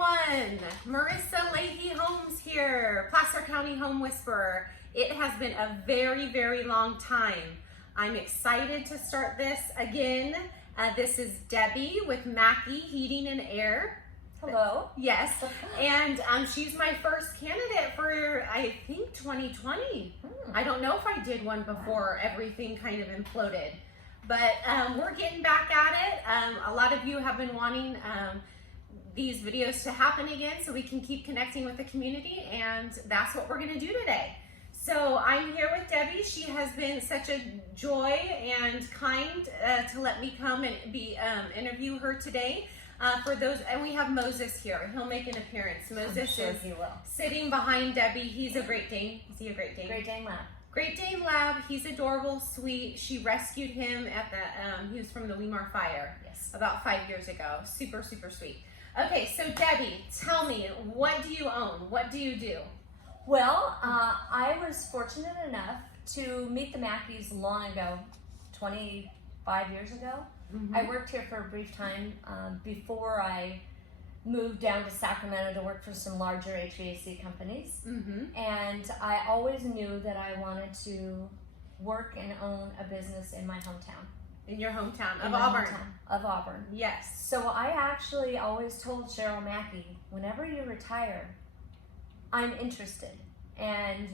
everyone. Marissa Leahy Holmes here, Placer County Home Whisperer. It has been a very, very long time. I'm excited to start this again. This is Debbie with Mackie Heating and Air. Hello. Yes, and she's my first candidate for, I think, 2020. I don't know if I did one before everything kind of imploded. But we're getting back at it. A lot of you have been wanting these videos to happen again so we can keep connecting with the community, and that's what we're going to do today. So I'm here with Debbie. She has been such a joy and kind to let me come and interview her today. For those, and we have Moses here. He'll make an appearance. Moses sure is he will. Sitting behind Debbie. He's a Great Dane. Is he a Great Dane? Great Dane Lab. Great Dane Lab. He's adorable, sweet. She rescued him at the, he was from the Weimar fire. Yes. About 5 years ago. Super, super sweet. Okay, so Debbie, tell me, what do you own? What do you do? Well, I was fortunate enough to meet the Mackies long ago, 25 years ago. Mm-hmm. I worked here for a brief time before I moved down to Sacramento to work for some larger HVAC companies. Mm-hmm. And I always knew that I wanted to work and own a business in my hometown. In your hometown of In my Auburn. hometown of Auburn. Yes. So I actually always told Cheryl Mackie, whenever you retire, I'm interested. And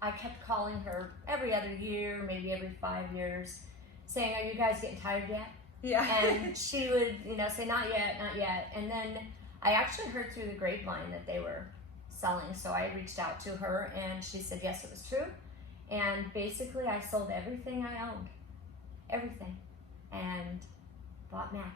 I kept calling her every other year, maybe every 5 years, saying, are you guys getting tired yet? Yeah. And she would, say, not yet, not yet. And then I actually heard through the grapevine that they were selling. So I reached out to her and she said, yes, it was true. And basically I sold everything I owned, everything, and bought Mackie.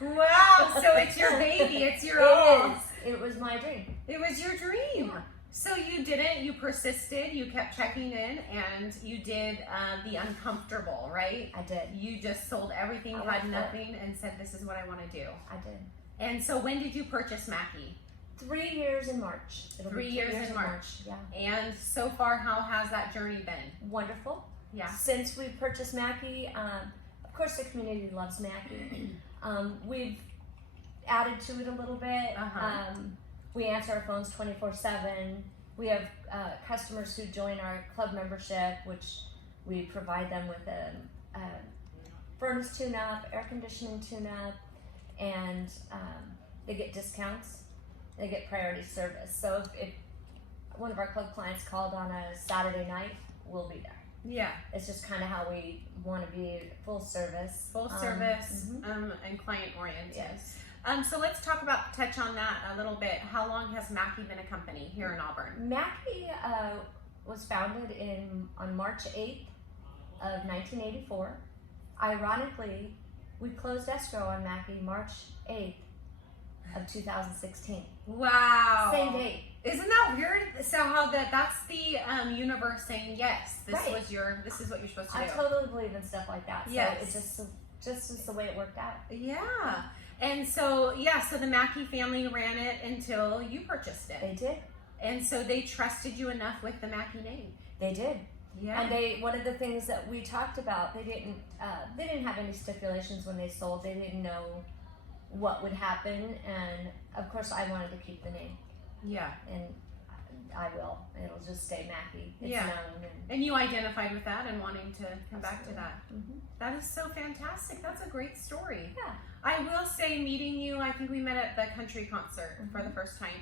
Wow, so it's your baby, it's your own. It is. It was my dream. It was your dream. Yeah. So you did it, you persisted, you kept checking in, and you did the uncomfortable, right? I did. You just sold everything, I went had for it. nothing, and said, this is what I want to do. I did. And so when did you purchase Mackie? 3 years in March. It'll be 3 years in March. Yeah. And so far, how has that journey been? Wonderful. Yeah. Since we purchased Mackie, of course the community loves Mackie. We've added to it a little bit. We answer our phones 24/7. We have customers who join our club membership, which we provide them with a furnace tune-up, air conditioning tune-up, and they get discounts. They get priority service. So if one of our club clients called on a Saturday night, we'll be there. Yeah. It's just kind of how we want to be full service. Full service and client oriented. Yes. So let's touch on that a little bit. How long has Mackie been a company here in Auburn? Mackie was founded on March 8th of 1984. Ironically, we closed escrow on Mackie March 8th of 2016. Wow. Same date. Isn't that weird? So how that's the universe saying yes, this Right. this is what you're supposed to I do. totally believe in stuff like that. So Yes. it's just is the way it worked out. Yeah. And so so the Mackie family ran it until you purchased it. They did. And so they trusted you enough with the Mackie name. They did. Yeah. And one of the things that we talked about, they didn't have any stipulations when they sold. They didn't know what would happen, and of course I wanted to keep the name. Yeah. And I will. It'll just stay Mackie. It's Yeah. known. And you identified with that and wanting to come back to that. Mm-hmm. That is so fantastic. That's a great story. Yeah. I will say, meeting you, I think we met at the country concert for the first time.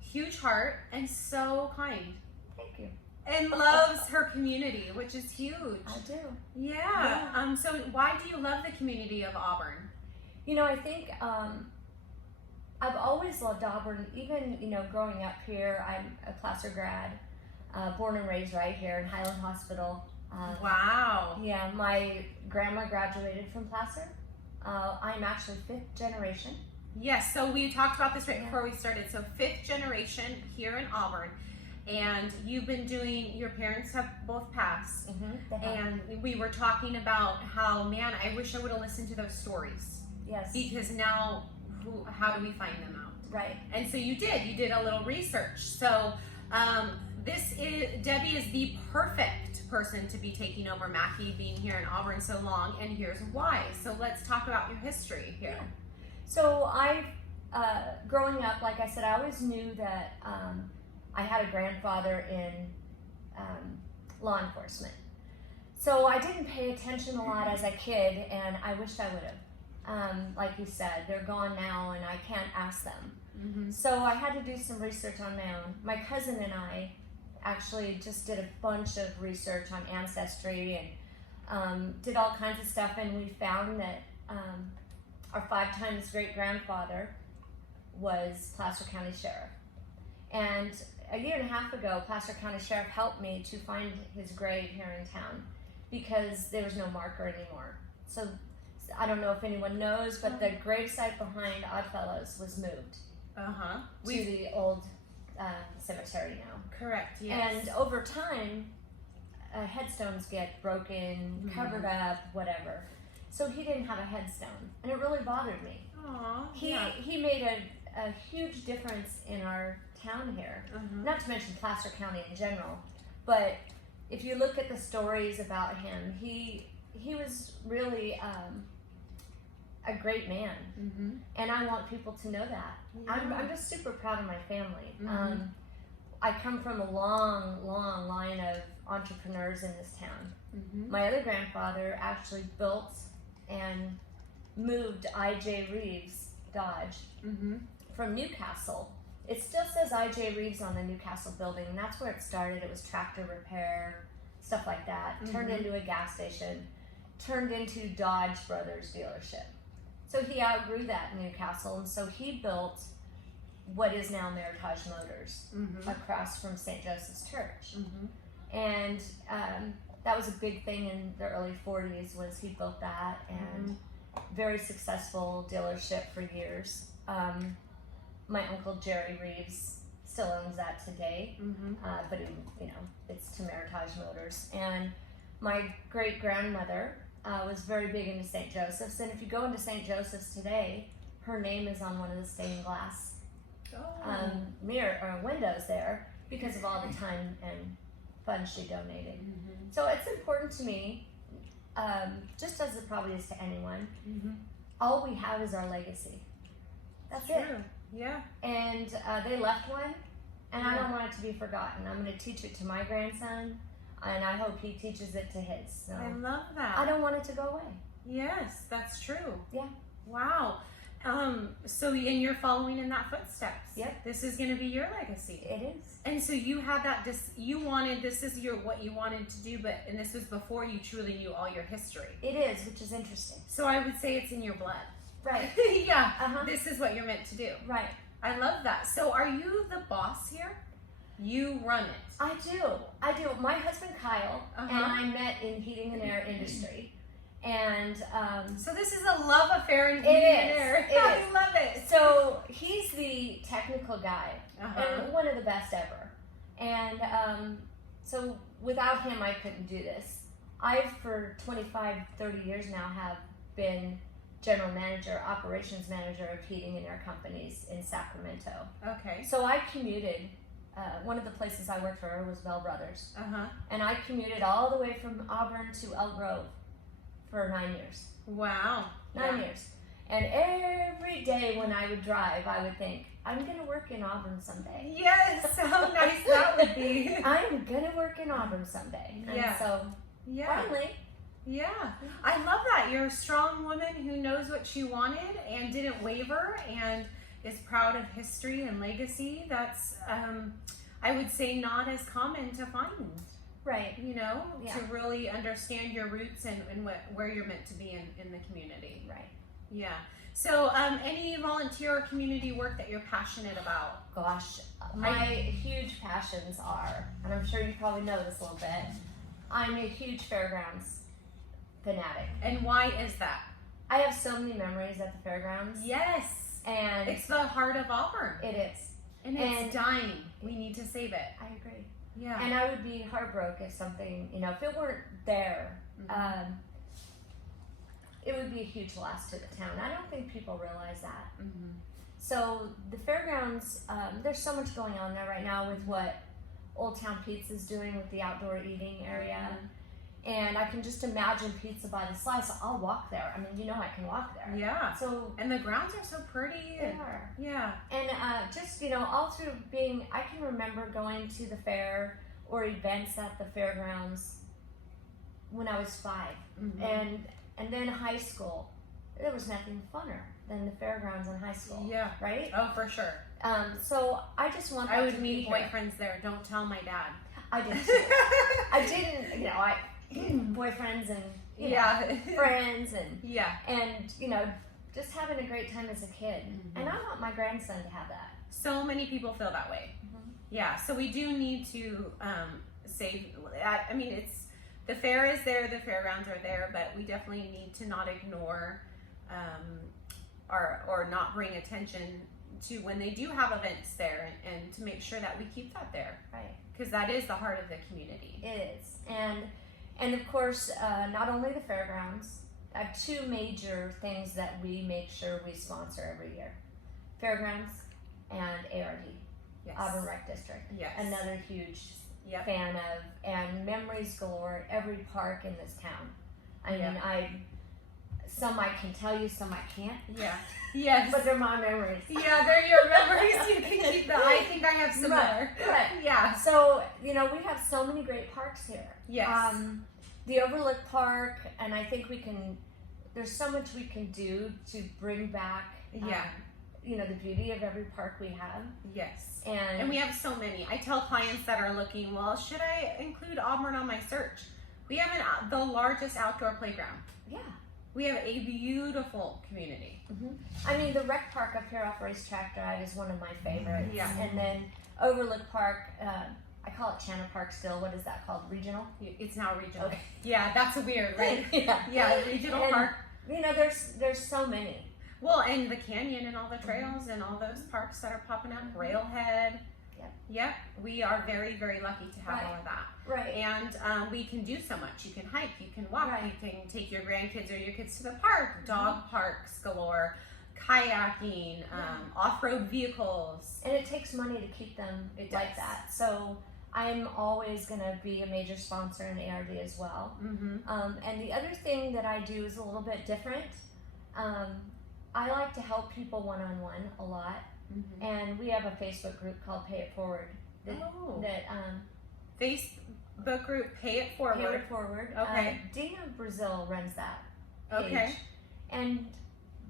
Huge heart and so kind. Thank you. And loves her community, which is huge. I do. Yeah. So why do you love the community of Auburn? I think I've always loved Auburn. Even, growing up here, I'm a Placer grad, born and raised right here in Highland Hospital. Wow. Yeah, my grandma graduated from Placer. I'm actually 5th generation. Yes, so we talked about this right before we started. So 5th generation here in Auburn. And you've been your parents have both passed. And we were talking about how, man, I wish I would have listened to those stories. Yes. Because now, how do we find them out? Right. And so you did a little research. So Debbie is the perfect person to be taking over Mackie, being here in Auburn so long, and here's why. So let's talk about your history here. Yeah. So I growing up, like I said, I always knew that I had a grandfather in law enforcement. So I didn't pay attention a lot as a kid, and I wished I would have. Like you said, they're gone now, and I can't ask them. Mm-hmm. So I had to do some research on my own. My cousin and I actually just did a bunch of research on ancestry and did all kinds of stuff, and we found that our 5 times great-grandfather was Placer County Sheriff. And a year and a half ago, Placer County Sheriff helped me to find his grave here in town because there was no marker anymore. So I don't know if anyone knows, but the gravesite behind Oddfellows was moved to the old cemetery now. Correct, yes. And over time, headstones get broken, covered up, whatever. So he didn't have a headstone, and it really bothered me. Aww, He made a huge difference in our town here, not to mention Placer County in general, but if you look at the stories about him, he was really a great man, and I want people to know that. I'm just super proud of my family. I come from a long line of entrepreneurs in this town. My other grandfather actually built and moved I.J. Reeves Dodge from Newcastle. It still says I.J. Reeves on the Newcastle building, and that's where it started. It was tractor repair, stuff like that. Turned into a gas station, turned into Dodge Brothers dealership. So he outgrew that in Newcastle, and so he built what is now Meritage Motors across from St. Joseph's Church. And that was a big thing in the early 40s, was he built that, and very successful dealership for years. My uncle Jerry Reeves still owns that today, but it's to Meritage Motors. And my great grandmother was very big into St. Joseph's, and if you go into St. Joseph's today, her name is on one of the stained glass mirror or windows there because of all the time and funds she donated. So it's important to me, just as it probably is to anyone. All we have is our legacy. That's it. Yeah. And they left one, and I don't want it to be forgotten. I'm going to teach it to my grandson, and I hope he teaches it to his. So I love that. I don't want it to go away. Yes, that's true. Yeah. Wow. So and you're following in that footsteps. Yep. This is going to be your legacy. It is. And so you had that. This is what you wanted to do, and this was before you truly knew all your history. It is, which is interesting. So I would say it's in your blood. Right. Yeah. This is what you're meant to do. Right. I love that. So are you the boss here? You run it. I do. My husband Kyle and I met in heating and air industry. And so this is a love affair in heating and air. I love it. So he's the technical guy and one of the best ever. And so without him, I couldn't do this. I've, for 25, 30 years now, have been general manager, operations manager of heating and air companies in Sacramento. Okay. So I commuted. One of the places I worked for was Bell Brothers. And I commuted all the way from Auburn to Elk Grove for 9 years. Wow. 9 years. And every day when I would drive, I would think, I'm going to work in Auburn someday. Yes, how nice that would be. I'm going to work in Auburn someday. And so, finally. Yeah, I love that. You're a strong woman who knows what she wanted and didn't waver and is proud of history and legacy. That's, I would say, not as common to find. Right. To really understand your roots and where you're meant to be in the community. Right. Yeah. So any volunteer or community work that you're passionate about? Gosh, my huge passions are, and I'm sure you probably know this a little bit, I'm a huge fairgrounds fanatic. And why is that? I have so many memories at the fairgrounds. Yes. And it's the heart of Auburn. It is. And it's dying. We need to save it. I agree. Yeah. And I would be heartbroken if something, if it weren't there, it would be a huge loss to the town. I don't think people realize that. So the fairgrounds, there's so much going on there right now with what Old Town Pizza is doing with the outdoor eating area. and I can just imagine Pizza by the Slice. I'll walk there. I mean, you know, I can walk there. Yeah. So and the grounds are so pretty. they are. Yeah. And just, you know, all through being, I can remember going to the fair or events at the fairgrounds when I was 5, and then high school. There was nothing funner than the fairgrounds in high school. Yeah. Right? Oh, for sure. So I just want that I would to meet be here. boyfriends there. Don't tell my dad. I did too. I didn't, you know, I boyfriends and you know, friends and you know, just having a great time as a kid. And I want my grandson to have that. So many people feel that way. Yeah. So we do need to save. I mean, it's the fair is there, the fairgrounds are there, but we definitely need to not ignore or not bring attention to when they do have events there, and to make sure that we keep that there. Right. Because that is the heart of the community. It is. And of course, not only the fairgrounds, I have 2 major things that we make sure we sponsor every year. Fairgrounds and ARD, Yes. Auburn Rec District. Yes. Another huge Yep. fan of, and memories galore at every park in this town. I mean, some I can tell you, some I can't. Yeah. Yes. But they're my memories. Yeah, they're your memories. You can keep them. I think I have similar. Right. Yeah. So, you know, we have so many great parks here. Yes. The Overlook Park, and I think there's so much we can do to bring back, you know, the beauty of every park we have. Yes. And we have so many. I tell clients that are looking, well, should I include Auburn on my search? We have the largest outdoor playground. Yeah. We have a beautiful community. I mean, the rec park up here off Racetrack Drive is one of my favorites. Yeah. And then Overlook Park, I call it Channel Park still. What is that called? Regional? It's now regional. Okay. Yeah, that's weird, right? Yeah. Yeah, regional And, park. You know, there's so many. Well, and the canyon and all the trails and all those parks that are popping up, Railhead. Yep, we are very, very lucky to have all of that. Right. And we can do so much. You can hike, you can walk, Right. you can take your grandkids or your kids to the park, dog parks galore, kayaking, off-road vehicles. And it takes money to keep them like that. So I'm always going to be a major sponsor in ARD as well. And the other thing that I do is a little bit different. I like to help people one-on-one a lot. And we have a Facebook group called Pay It Forward. Facebook group Pay It Forward. Pay It Forward. Okay. Dina Brazil runs that page. Okay. And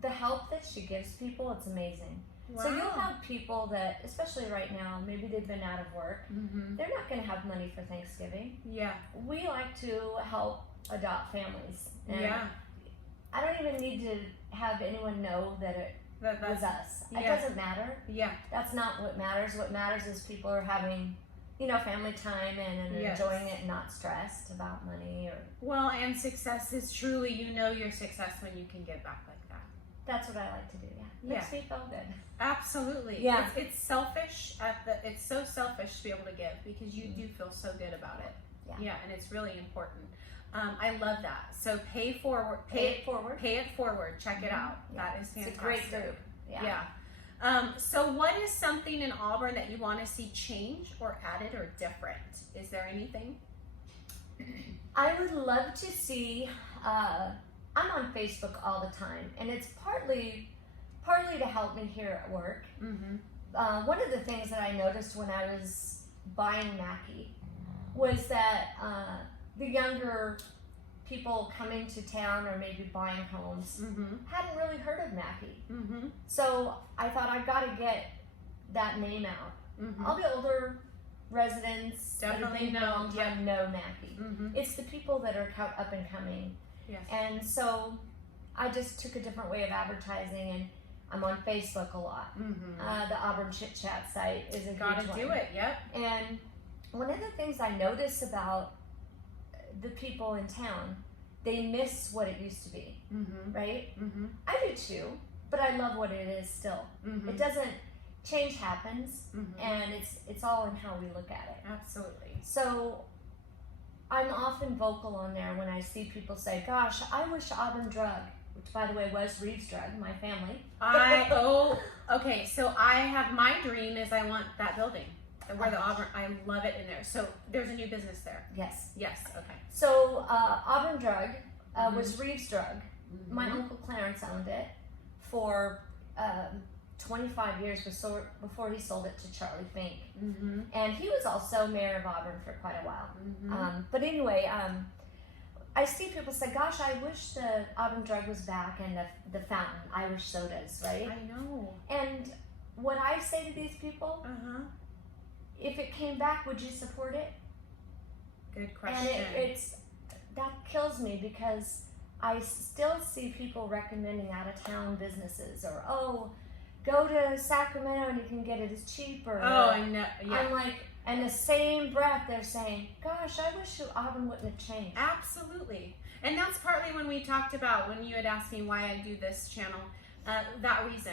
the help that she gives people, it's amazing. Wow. So you'll have people that, especially right now, maybe they've been out of work. They're not going to have money for Thanksgiving. Yeah. We like to help adopt families. And Yeah. I don't even need to have anyone know that it was us. It doesn't matter. Yeah. That's not what matters. What matters is people are having, you know, family time and enjoying it and not stressed about money or. Well, and success is truly, you know, your success when you can give back like that. That's what I like to do. Yeah. Makes me feel good. Absolutely. Yeah. It's selfish it's so selfish to be able to give because you do feel so good about it. Yeah, and it's really important. I love that. So Pay It Forward. Check it out. That is fantastic. It's a great group. Yeah. So what is something in Auburn that you want to see change or added or different? Is there anything? I would love to see, I'm on Facebook all the time, and it's partly to help me here at work. One of the things that I noticed when I was buying Mackie was that the younger people coming to town or maybe buying homes hadn't really heard of Mackie. So I thought I've got to get that name out. All the older residents definitely know Mackie. It's the people that are up and coming. Yes. And so I just took a different way of advertising, and I'm on Facebook a lot. The Auburn Chit Chat site is a huge one. Gotta do it, yep. And one of the things I notice about the people in town, they miss what it used to be, right? I do too, but I love what it is still. It doesn't, change happens, and it's all in how we look at it. Absolutely. So I'm often vocal on there when I see people say, gosh, I wish Auburn Drug, which by the way was Reed's Drug, my family. Okay, so I have, my dream is I want that building. Where the Auburn, I love it in there. So there's a new business there. Yes. Yes. Okay. So Auburn Drug was Reeves Drug. My Uncle Clarence owned it for 25 years before he sold it to Charlie Fink. And he was also mayor of Auburn for quite a while. But anyway, I see people say, gosh, I wish the Auburn Drug was back and the fountain, Irish sodas, right? I know. And what I say to these people, if it came back, would you support it? Good question. And that kills me because I still see people recommending out of town businesses or, oh, go to Sacramento and you can get it as cheap. Or, I know. Yeah. I'm like, and the same breath they're saying, gosh, I wish Auburn wouldn't have changed. Absolutely. And that's partly when we talked about, when you had asked me why I do this channel, that reason.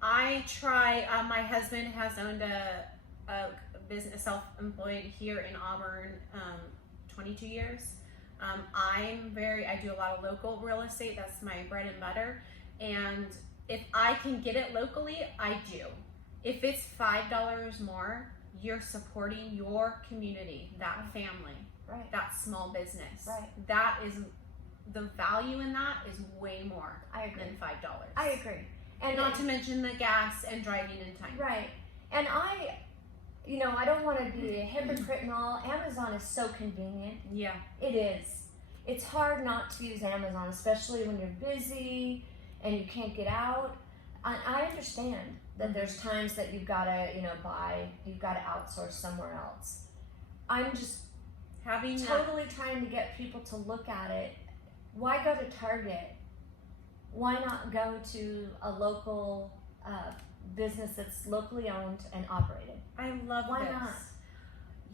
I try, my husband has owned a business, self-employed here in Auburn, 22 years. I do a lot of local real estate. That's my bread and butter. And if I can get it locally, I do. If it's $5 more, you're supporting your community, that family, that small business. That is, the value in that is way more than $5. I agree. And not to mention the gas and driving in time. Right. And I don't want to be a hypocrite and all. Amazon is so convenient. Yeah. It is. It's hard not to use Amazon, especially when you're busy and you can't get out. I understand that there's times that you've got to, you've got to outsource somewhere else. I'm just totally trying to get people to look at it. Why go to Target? Why not go to a local business that's locally owned and operated? I love Why this. not?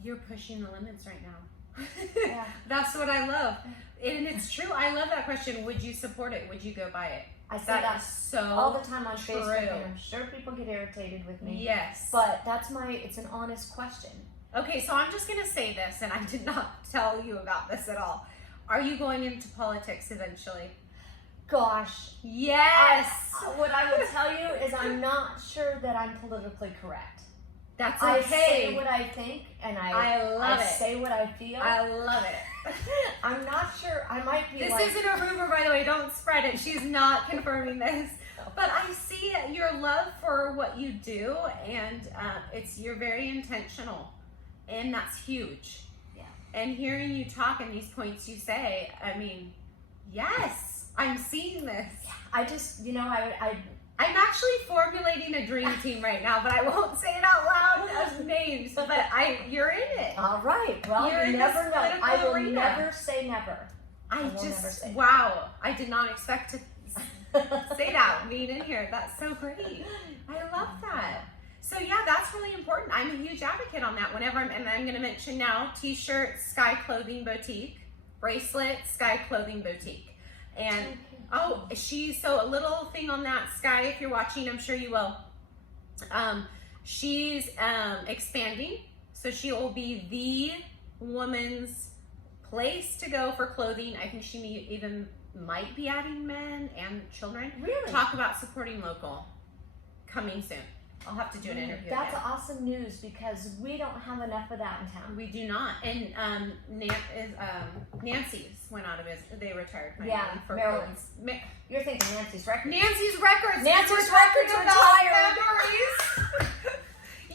You're pushing the limits right now. Yeah. That's what I love. And it's true. I love that question. Would you support it? Would you go buy it? I say that so all the time on true. Facebook, and I'm sure people get irritated with me. Yes. But it's an honest question. Okay, so I'm just going to say this, and I did not tell you about this at all. Are you going into politics eventually? Gosh. Yes. What I will tell you is I'm not sure that I'm politically correct. That's okay. I say what I think, and I say what I feel. I love it. I'm not sure. I might be. This isn't a rumor, by the way. Don't spread it. She's not confirming this. But I see your love for what you do, and you're very intentional, and that's huge. Yeah. And hearing you talk and these points you say, I mean, yes, I'm seeing this. Yeah. I just, I'm actually formulating a dream team right now, but I won't say it out loud as names. But you're in it. All right. Well, you never know. I will never say never. Wow. I did not expect to say that being in here. That's so great. I love that. So yeah, that's really important. I'm a huge advocate on that. And I'm going to mention now, t-shirt, Sky Clothing Boutique, bracelet, Sky Clothing Boutique. And so a little thing on that, Sky, if you're watching, I'm sure you will. She's expanding, so she will be the woman's place to go for clothing. I think she even might be adding men and children. Really? Talk about supporting local. Coming soon. I'll have to do an interview. That's awesome news because we don't have enough of that in town. We do not. And Nancy's went out of business. They retired. For Maryland's. You're thinking Nancy's Records. Nancy's Records. Nancy's Records retired.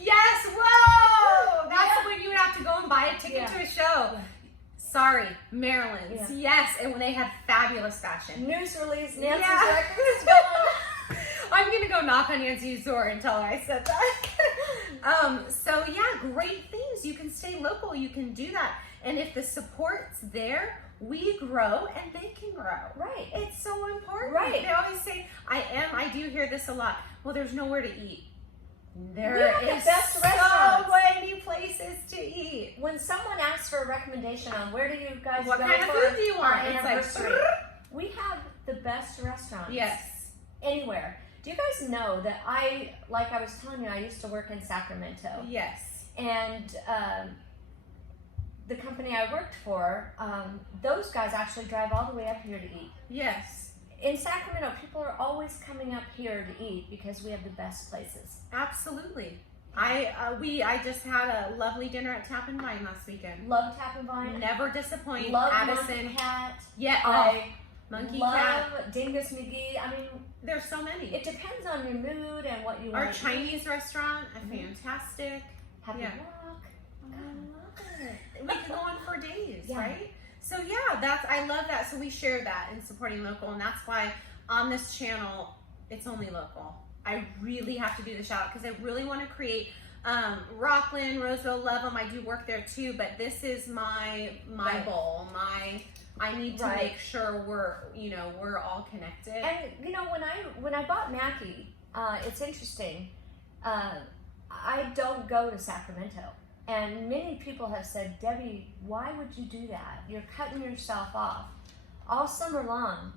Yes. Whoa. That's when you would have to go and buy a ticket to a show. Yeah. Sorry, Maryland's. Yeah. Yes. And when they had fabulous fashion. News release. Nancy's Records is going. I'm going to go knock on Nancy's door and tell her I said that. So yeah, great things. You can stay local. You can do that. And if the support's there, we grow and they can grow. Right. It's so important. Right. They always say, I do hear this a lot. Well, there's nowhere to eat. There is so many places to eat. When someone asks for a recommendation on where do you guys what go kind of for food do you want? our anniversary, we have the best restaurants. Yes. Anywhere. Do you guys know that like I was telling you, I used to work in Sacramento. Yes. And the company I worked for, those guys actually drive all the way up here to eat. Yes. In Sacramento, people are always coming up here to eat because we have the best places. Absolutely. I just had a lovely dinner at Tap and Vine last weekend. Love Tap and Vine. Never disappoint. Love Addison. Monkey Cat. Yeah. I Monkey love Cat. Dingus McGee. I mean, there's so many. It depends on your mood and what you Our want. Chinese restaurant, fantastic. Happy Yeah. Walk. I love it. We could go on for days, Yeah. right? So I love that. So we share that in supporting local, and that's why on this channel it's only local. I really have to do the shout out because I really want to create Rockland, Roseville, love them. I do work there too, but this is my goal. I need to make sure we're all connected. And when I bought Mackie, it's interesting. I don't go to Sacramento. And many people have said, Debbie, why would you do that? You're cutting yourself off. All summer long,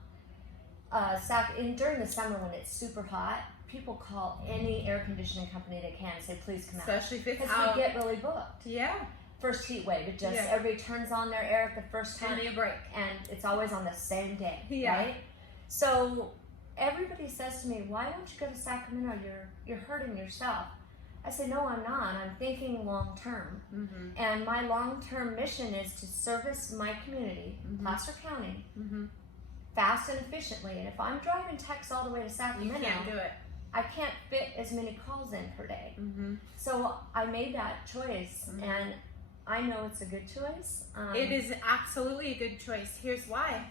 during the summer when it's super hot, people call any air conditioning company they can and say, please come out. Especially if it's because out. we get really booked. Yeah. First heat wave, everybody turns on their air at the first time. Give me a break. And it's always on the same day, Yeah. right? So everybody says to me, why don't you go to Sacramento? You're hurting yourself. I say, no, I'm not. I'm thinking long term. Mm-hmm. And my long term mission is to service my community, Placer County, fast and efficiently. And if I'm driving techs all the way to Sacramento, you can't do it. I can't fit as many calls in per day. Mm-hmm. So I made that choice, and I know it's a good choice. It is absolutely a good choice. Here's why.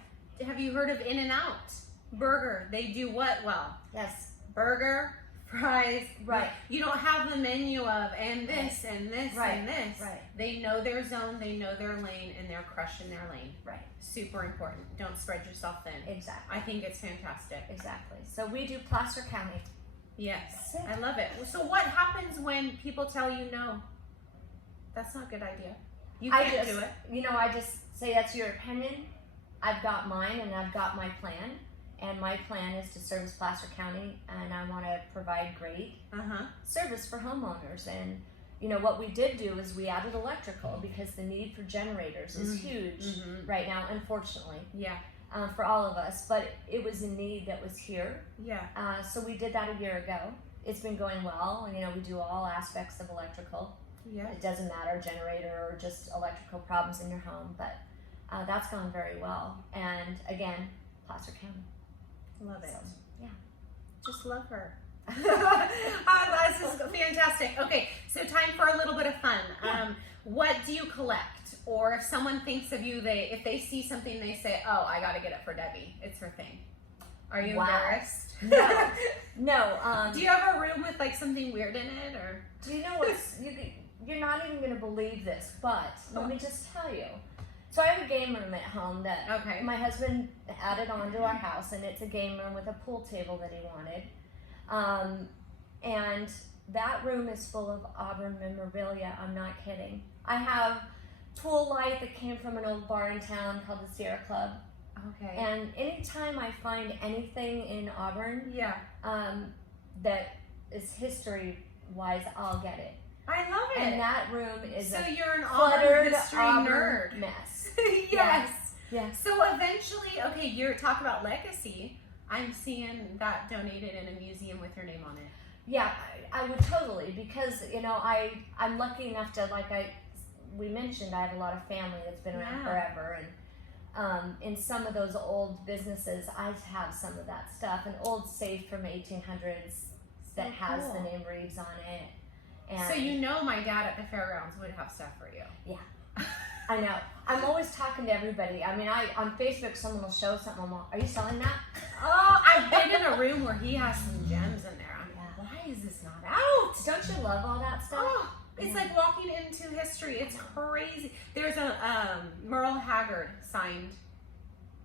Have you heard of In-N-Out Burger? They do what well? Yes. Burger, fries. Right. You don't have the menu of and this and this and this. Right. They know their zone, they know their lane, and they're crushing their lane. Right. Super important. Don't spread yourself thin. Exactly. I think it's fantastic. Exactly. So we do Placer County. Yes. I love it. So what happens when people tell you no? That's not a good idea. You can't do it. I just say that's your opinion. I've got mine and I've got my plan. And my plan is to service Placer County, and I want to provide great service for homeowners. And what we did do is we added electrical because the need for generators is huge right now, unfortunately. Yeah. For all of us, but it was a need that was here. Yeah. So we did that a year ago. It's been going well. We do all aspects of electrical. Yeah. It doesn't matter, generator or just electrical problems in your home, but that's gone very well. And again, Placer County. Love it. So, yeah. Just love her. This is fantastic. Okay, so time for a little bit of fun. Yeah. What do you collect? Or if someone thinks of you, if they see something, they say, "Oh, I got to get it for Debbie. It's her thing." Are you embarrassed? No, no. Do you have a room with like something weird in it, or? Do you know what's? You're not even going to believe this, but let me just tell you. So I have a game room at home that my husband added onto our house, and it's a game room with a pool table that he wanted. And that room is full of Auburn memorabilia. I'm not kidding. I have pool light that came from an old bar in town called the Sierra Club. Okay. And anytime I find anything in Auburn that is history-wise, I'll get it. I love it. And that room is so a you're an cluttered Auburn history nerd. mess. Yes. Yes. So eventually, you're talking about legacy. I'm seeing that donated in a museum with your name on it. Yeah, I would totally, because I'm lucky enough to, we mentioned, I have a lot of family that's been around forever, and in some of those old businesses, I have some of that stuff, an old safe from 1800s that has the name Reeves on it. And so my dad at the fairgrounds would have stuff for you. Yeah, I know. I'm always talking to everybody. I mean, on Facebook, someone will show something. I'm like, are you selling that? Oh, I've been in a room where he has some gems in there. I'm like, why is this not out? Don't you love all that stuff? Oh, it's like walking into history. It's crazy. There's a Merle Haggard signed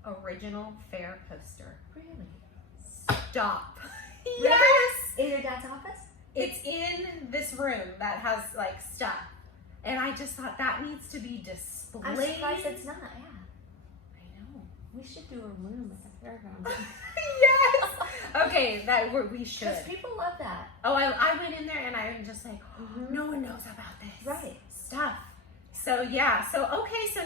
original fair poster. Really? Stop. Really? Yes. In your dad's office? It's in this room that has stuff. And I just thought that needs to be displayed. I'm surprised it's not, yeah. I know. We should do a room at the fairgrounds. Yes! Okay, we should. Because people love that. Oh, I went in there and I'm just like, no one knows about this. Right. Stuff. So yeah, so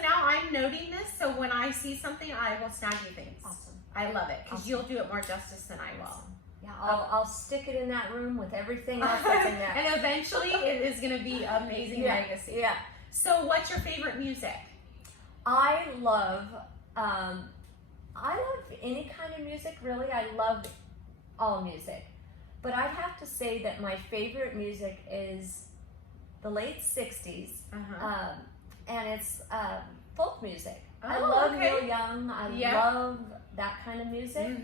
now I'm noting this, so when I see something, I will snag you things. Awesome. I love it, because you'll do it more justice than I will. Yeah, I'll stick it in that room with everything else that's in there. And eventually it is going to be amazing legacy. Yeah. So what's your favorite music? I love any kind of music, really. I love all music. But I'd have to say that my favorite music is the late 60s, and it's folk music. I love Neil Young. I love that kind of music.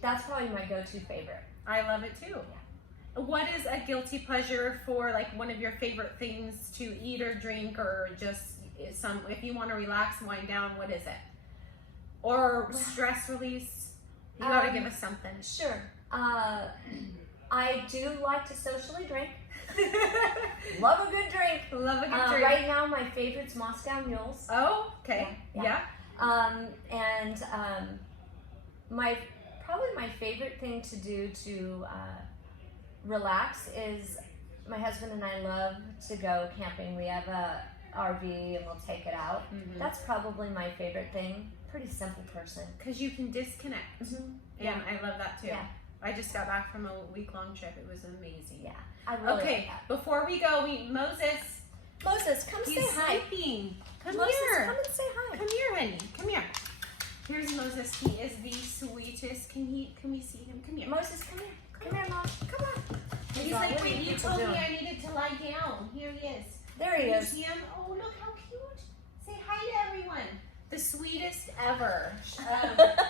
That's probably my go-to favorite. I love it too. Yeah. What is a guilty pleasure for like one of your favorite things to eat or drink, or just if you want to relax and wind down, what is it? Or stress release? You gotta give us something. Sure. I do like to socially drink. Love a good drink. Love a good drink. Right now, my favorite's Moscow Mules. Oh, okay. Yeah. Probably my favorite thing to do to relax is my husband and I love to go camping. We have a RV and we'll take it out. That's probably my favorite thing. Pretty simple person. Because you can disconnect. And I love that too. Yeah. I just got back from a week-long trip. It was amazing. Yeah. I really like that. Before we go, Moses, come say hi. Sleeping. Come Moses, here. come and say hi. Come here, honey. Come here. Here's Moses. He is the sweetest. Can we see him? Come here. Moses, come here. Come here, Mom. Come on. He's like, wait, you told me I needed to lie down. Here he is. There he is. See him? Oh, look how cute. Say hi to everyone. The sweetest ever.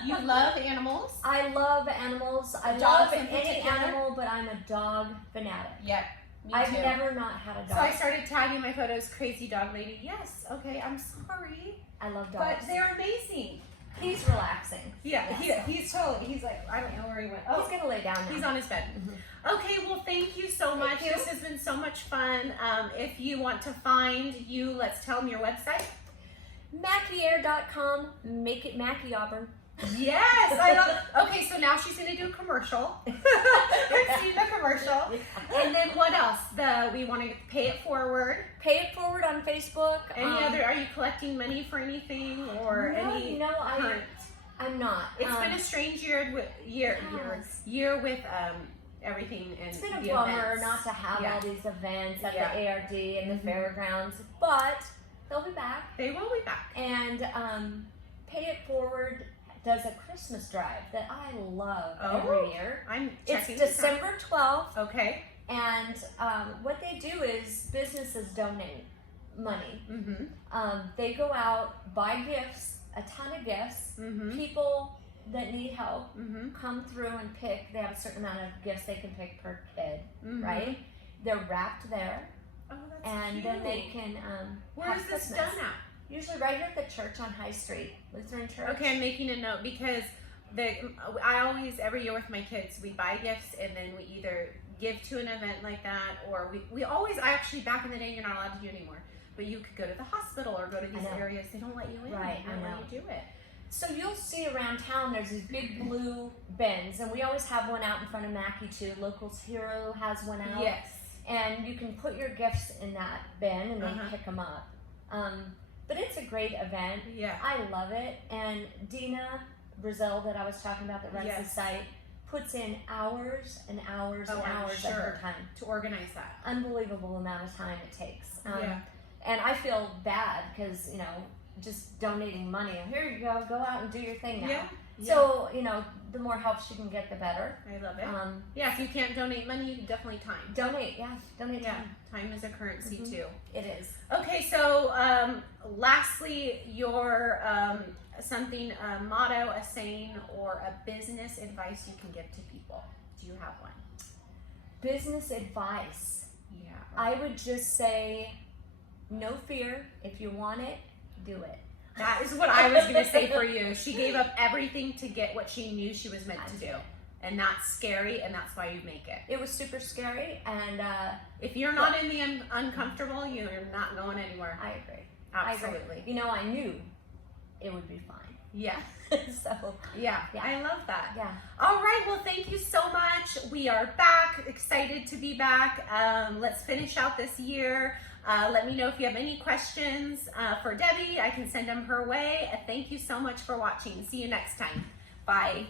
You love animals? I love animals. I love any animal, but I'm a dog fanatic. Yep. I've never not had a dog. So I started tagging my photos, crazy dog lady. Yes, okay, I'm sorry. I love dogs. But they're amazing. He's relaxing. Yeah, he's like, I don't know where he went. Oh, he's gonna lay down now. He's on his bed. Okay, well, thank you so much. This has been so much fun. If you want to find you, let's tell them your website. MackieAir.com. Make it Mackie, Auburn. Yes, I love. Okay, so now she's gonna do a commercial. I've seen the commercial. And then what else? We want to pay it forward. Pay it forward on Facebook. Any other? Are you collecting money for anything or any? No, I'm not. It's been a strange year with everything, and it's been a bummer not to have all these events at the ARD and the fairgrounds, but they'll be back. They will be back. And Pay It Forward does a Christmas drive that I love every year. It's December 12th. Okay. And what they do is businesses donate money. They go out, buy gifts, a ton of gifts. People that need help come through and pick. They have a certain amount of gifts they can pick per kid, right? They're wrapped there. Oh, that's and cute. then they can Where is this done at? Usually right here at the church on High Street, Lutheran Church. Okay, I'm making a note because I always, every year with my kids, we buy gifts and then we either give to an event like that, or we always, actually back in the day, you're not allowed to do it anymore, but you could go to the hospital or go to these areas. They don't let you in. Right, they don't let you do it. So you'll see around town, there's these big blue bins, and we always have one out in front of Mackie too. Locals Hero has one out. Yes. And you can put your gifts in that bin and they pick them up. But it's a great event. Yeah. I love it. And Dina Brazil that I was talking about that runs the site puts in hours and hours and hours of her time to organize that. Unbelievable amount of time it takes. And I feel bad because, just donating money. Here you go out and do your thing now. Yeah. So, the more help she can get, the better. I love it. If you can't donate money, definitely time. Donate time. Time is a currency too. It is. Okay, so lastly, your a motto, a saying, or a business advice you can give to people. Do you have one? Business advice. Yeah. I would just say, no fear. If you want it, do it. That is what I was going to say for you. She gave up everything to get what she knew she was meant to do. And that's scary, and that's why you make it. It was super scary, and if you're not in the uncomfortable, you're not going anywhere. I agree. Absolutely. I agree. I knew it would be fine. Yeah. So yeah, I love that. Yeah. All right. Well, thank you so much. We are back. Excited to be back. Let's finish out this year. Let me know if you have any questions for Debbie. I can send them her way. Thank you so much for watching. See you next time. Bye.